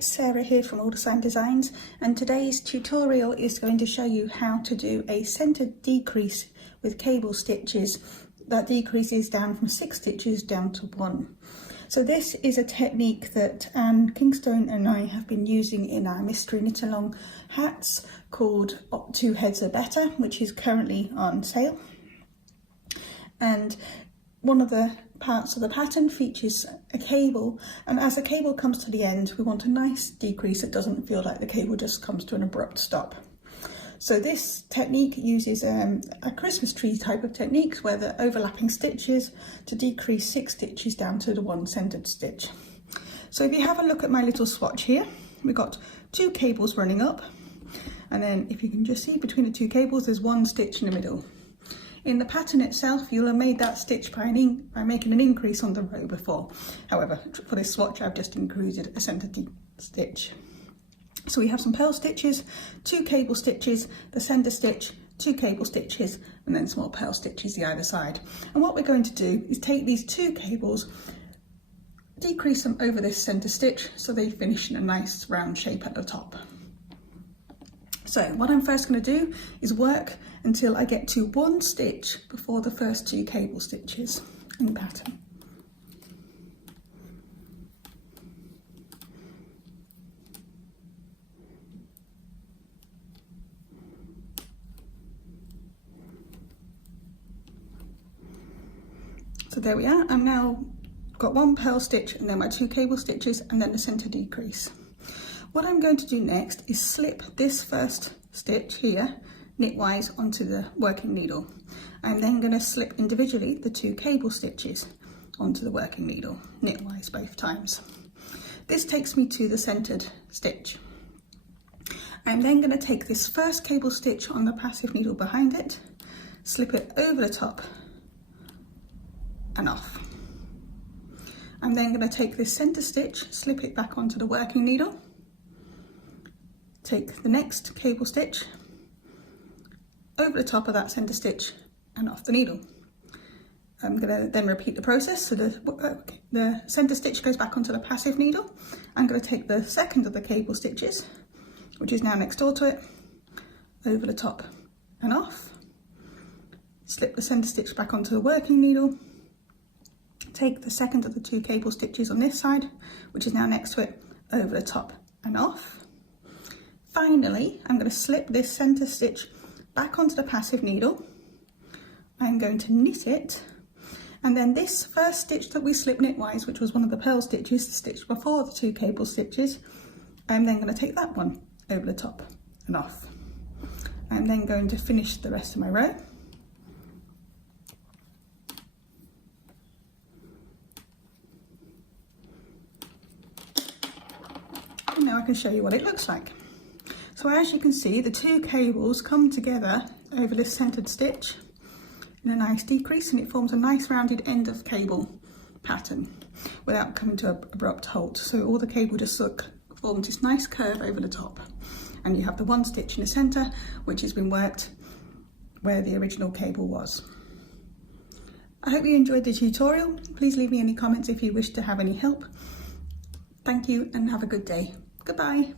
it's Sarah here from Aldersign Designs, and today's tutorial is going to show you how to do a centered decrease with cable stitches that decreases down from 6 stitches down to 1. So this is a technique that Anne Kingstone and I have been using in our mystery knit along hats called 2 Heads Are Better, which is currently on sale. And one of the parts of the pattern features a cable, and as the cable comes to the end, we want a nice decrease that doesn't feel like the cable just comes to an abrupt stop. So this technique uses a Christmas tree type of techniques where the overlapping stitches to decrease 6 stitches down to the 1 centered stitch. So if you have a look at my little swatch here, we've got 2 cables running up, and then if you can just see between the 2 cables there's 1 stitch in the middle. In the pattern itself, you'll have made that stitch by making an increase on the row before. However, for this swatch, I've just included a centre stitch. So we have some purl stitches, 2 cable stitches, the centre stitch, 2 cable stitches, and then small purl stitches the either side. And what we're going to do is take these 2 cables, decrease them over this centre stitch so they finish in a nice round shape at the top. So what I'm first going to do is work until I get to 1 stitch before the first 2 cable stitches in the pattern. So there we are. I've now got 1 purl stitch and then my 2 cable stitches and then the centre decrease. What I'm going to do next is slip this first stitch here knitwise onto the working needle. I'm then going to slip individually the 2 cable stitches onto the working needle, knitwise both times. This takes me to the centered stitch. I'm then going to take this first cable stitch on the passive needle behind it, slip it over the top and off. I'm then going to take this center stitch, slip it back onto the working needle, take the next cable stitch over the top of that centre stitch and off the needle. I'm going to then repeat the process. So the centre stitch goes back onto the passive needle. I'm going to take the second of the cable stitches, which is now next door to it, over the top and off. Slip the centre stitch back onto the working needle. Take the second of the 2 cable stitches on this side, which is now next to it, over the top and off. Finally, I'm going to slip this centre stitch back onto the passive needle. I'm going to knit it, and then this first stitch that we slipped knitwise, which was one of the purl stitches, the stitch before the 2 cable stitches, I'm then going to take that one over the top and off. I'm then going to finish the rest of my row. And now I can show you what it looks like. So as you can see, the 2 cables come together over this centered stitch in a nice decrease, and it forms a nice rounded end of cable pattern without coming to an abrupt halt. So all the cable just forms this nice curve over the top, and you have the 1 stitch in the center, which has been worked where the original cable was. I hope you enjoyed the tutorial. Please leave me any comments if you wish to have any help. Thank you and have a good day. Goodbye.